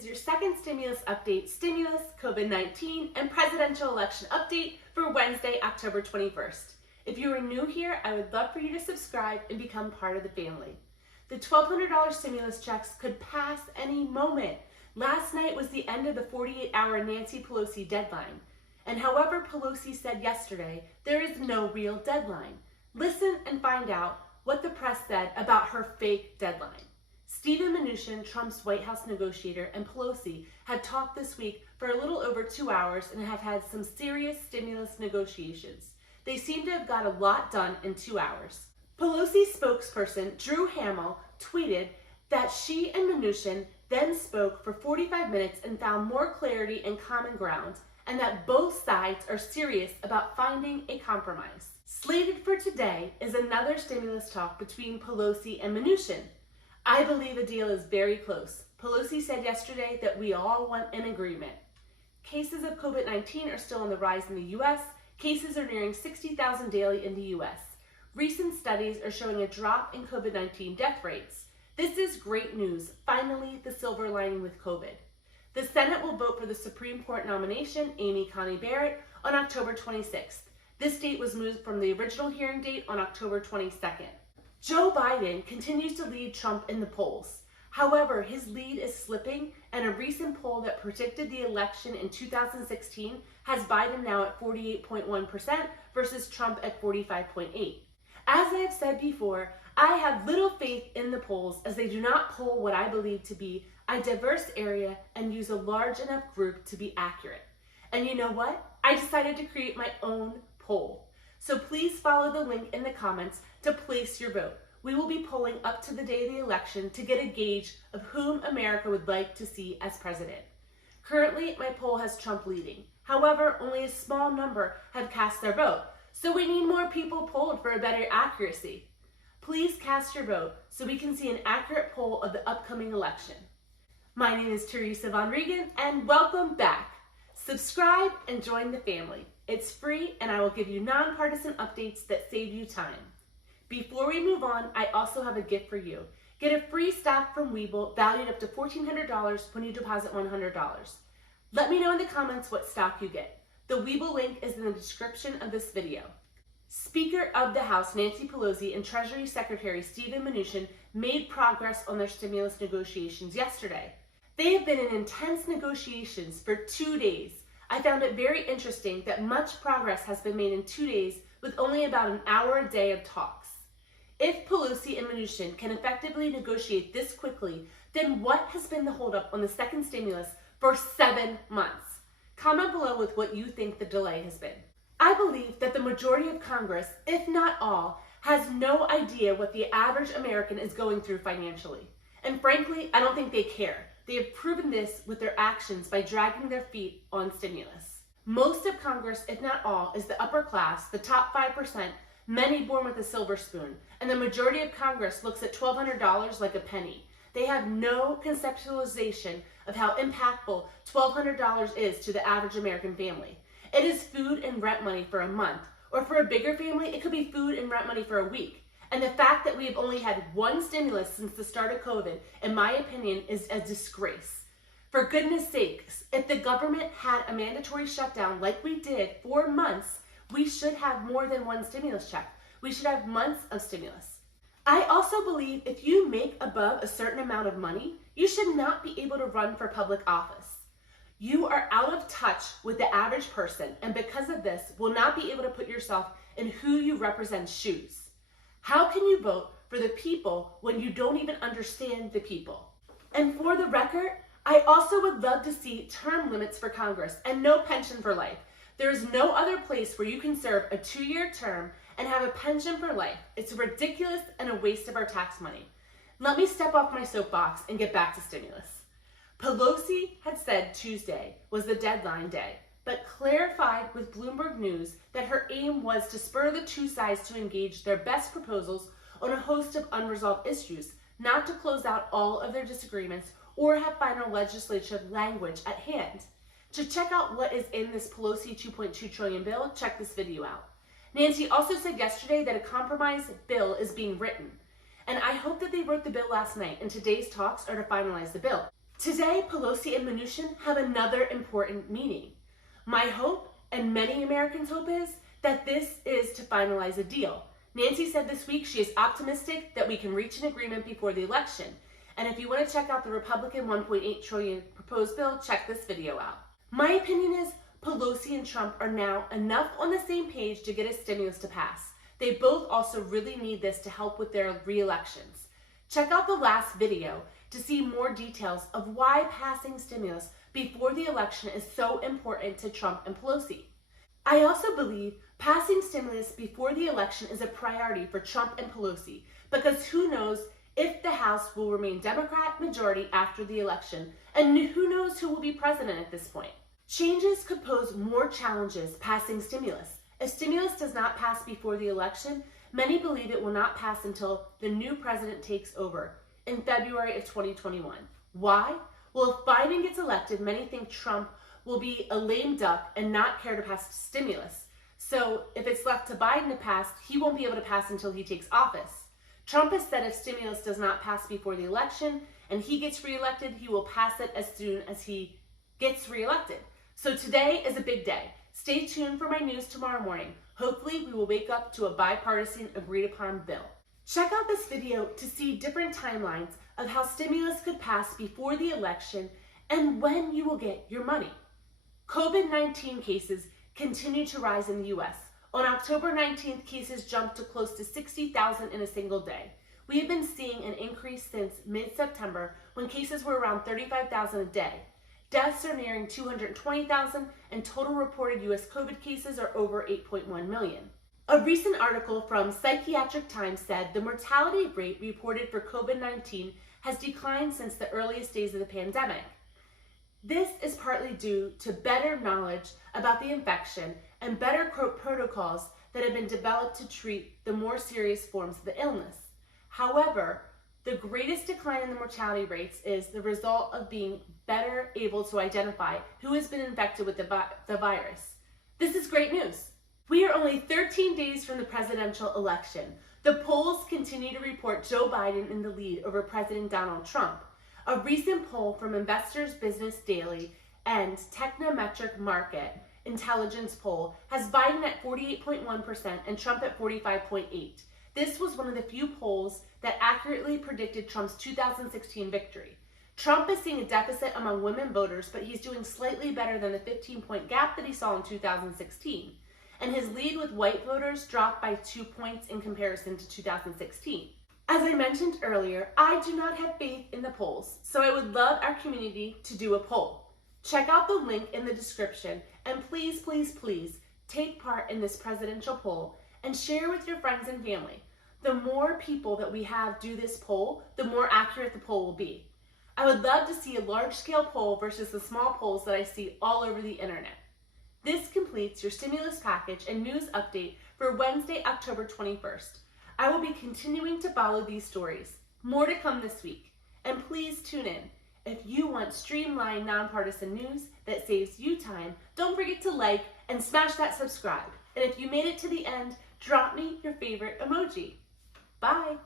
is your second stimulus update, stimulus, COVID-19, and presidential election update for Wednesday, October 21st. If you are new here, I would love for you to subscribe and become part of the family. The $1,200 stimulus checks could pass any moment. Last night was the end of the 48-hour Nancy Pelosi deadline. And however Pelosi said yesterday, there is no real deadline. Listen and find out what the press said about her fake deadline. Steven Mnuchin, Trump's White House negotiator, and Pelosi had talked this week for a little over 2 hours and have had some serious stimulus negotiations. They seem to have got a lot done in 2 hours. Pelosi's spokesperson, Drew Hamill, tweeted that she and Mnuchin then spoke for 45 minutes and found more clarity and common ground, and that both sides are serious about finding a compromise. Slated for today is another stimulus talk between Pelosi and Mnuchin. I believe a deal is very close. Pelosi said yesterday that we all want an agreement. Cases of COVID-19 are still on the rise in the U.S. Cases are nearing 60,000 daily in the U.S. Recent studies are showing a drop in COVID-19 death rates. This is great news. Finally, the silver lining with COVID. The Senate will vote for the Supreme Court nomination, Amy Coney Barrett, on October 26th. This date was moved from the original hearing date on October 22nd. Joe Biden continues to lead Trump in the polls. However, his lead is slipping, and a recent poll that predicted the election in 2016 has Biden now at 48.1% versus Trump at 45.8%. As I have said before, I have little faith in the polls as they do not poll what I believe to be a diverse area and use a large enough group to be accurate. And you know what? I decided to create my own poll. So please follow the link in the comments to place your vote. We will be polling up to the day of the election to get a gauge of whom America would like to see as president. Currently, my poll has Trump leading. However, only a small number have cast their vote, so we need more people polled for a better accuracy. Please cast your vote so we can see an accurate poll of the upcoming election. My name is Teresa Von Regan, and welcome back. Subscribe and join the family. It's free, and I will give you nonpartisan updates that save you time. Before we move on, I also have a gift for you. Get a free stock from Webull valued up to $1,400 when you deposit $100. Let me know in the comments what stock you get. The Webull link is in the description of this video. Speaker of the House Nancy Pelosi and Treasury Secretary Steven Mnuchin made progress on their stimulus negotiations yesterday. They have been in intense negotiations for 2 days. I found it very interesting that much progress has been made in 2 days with only about an hour a day of talks. If Pelosi and Mnuchin can effectively negotiate this quickly, then what has been the holdup on the second stimulus for 7 months? Comment below with what you think the delay has been. I believe that the majority of Congress, if not all, has no idea what the average American is going through financially. And frankly, I don't think they care. They have proven this with their actions by dragging their feet on stimulus. Most of Congress, if not all, is the upper class, the top 5%, many born with a silver spoon, and the majority of Congress looks at $1,200 like a penny. They have no conceptualization of how impactful $1,200 is to the average American family. It is food and rent money for a month, or for a bigger family, it could be food and rent money for a week. And the fact that we have only had one stimulus since the start of COVID, in my opinion, is a disgrace. For goodness sakes, if the government had a mandatory shutdown like we did for months, we should have more than one stimulus check. We should have months of stimulus. I also believe if you make above a certain amount of money, you should not be able to run for public office. You are out of touch with the average person, and because of this, will not be able to put yourself in who you represent's shoes. How can you vote for the people when you don't even understand the people? And for the record, I also would love to see term limits for Congress and no pension for life. There is no other place where you can serve a 2-year term and have a pension for life. It's ridiculous and a waste of our tax money. Let me step off my soapbox and get back to stimulus. Pelosi had said Tuesday was the deadline day, but clarified with Bloomberg News that her aim was to spur the two sides to engage their best proposals on a host of unresolved issues, not to close out all of their disagreements or have final legislative language at hand. To check out what is in this Pelosi $2.2 trillion bill, check this video out. Nancy also said yesterday that a compromise bill is being written, and I hope that they wrote the bill last night and today's talks are to finalize the bill. Today, Pelosi and Mnuchin have another important meeting. My hope, and many Americans' hope, is that this is to finalize a deal. Nancy said this week she is optimistic that we can reach an agreement before the election. And if you want to check out the Republican $1.8 trillion proposed bill, check this video out. My opinion is Pelosi and Trump are now enough on the same page to get a stimulus to pass. They both also really need this to help with their re-elections. Check out the last video to see more details of why passing stimulus before the election is so important to Trump and Pelosi. I also believe passing stimulus before the election is a priority for Trump and Pelosi because who knows if the House will remain Democrat majority after the election, and who knows who will be president at this point. Changes could pose more challenges passing stimulus. If stimulus does not pass before the election, many believe it will not pass until the new president takes over in February of 2021. Why? Well, if Biden gets elected, many think Trump will be a lame duck and not care to pass stimulus. So if it's left to Biden to pass, he won't be able to pass until he takes office. Trump has said if stimulus does not pass before the election and he gets reelected, he will pass it as soon as he gets reelected. So today is a big day. Stay tuned for my news tomorrow morning. Hopefully we will wake up to a bipartisan agreed upon bill. Check out this video to see different timelines of how stimulus could pass before the election and when you will get your money. COVID-19 cases continue to rise in the U.S. On October 19th, cases jumped to close to 60,000 in a single day. We have been seeing an increase since mid-September when cases were around 35,000 a day. Deaths are nearing 220,000 and total reported U.S. COVID cases are over 8.1 million. A recent article from Psychiatric Times said the mortality rate reported for COVID-19 has declined since the earliest days of the pandemic. This is partly due to better knowledge about the infection and better protocols that have been developed to treat the more serious forms of the illness. However, the greatest decline in the mortality rates is the result of being better able to identify who has been infected with the virus. This is great news. We are only 13 days from the presidential election. The polls continue to report Joe Biden in the lead over President Donald Trump. A recent poll from Investors Business Daily and Technometric Market Intelligence poll has Biden at 48.1% and Trump at 45.8%. This was one of the few polls that accurately predicted Trump's 2016 victory. Trump is seeing a deficit among women voters, but he's doing slightly better than the 15-point gap that he saw in 2016. And his lead with white voters dropped by 2 points in comparison to 2016. As I mentioned earlier, I do not have faith in the polls, so I would love our community to do a poll. Check out the link in the description, and please, please, please take part in this presidential poll and share with your friends and family. The more people that we have do this poll, the more accurate the poll will be. I would love to see a large-scale poll versus the small polls that I see all over the internet. This completes your stimulus package and news update for Wednesday, October 21st. I will be continuing to follow these stories. More to come this week. And please tune in. If you want streamlined, nonpartisan news that saves you time, don't forget to like and smash that subscribe. And if you made it to the end, drop me your favorite emoji. Bye.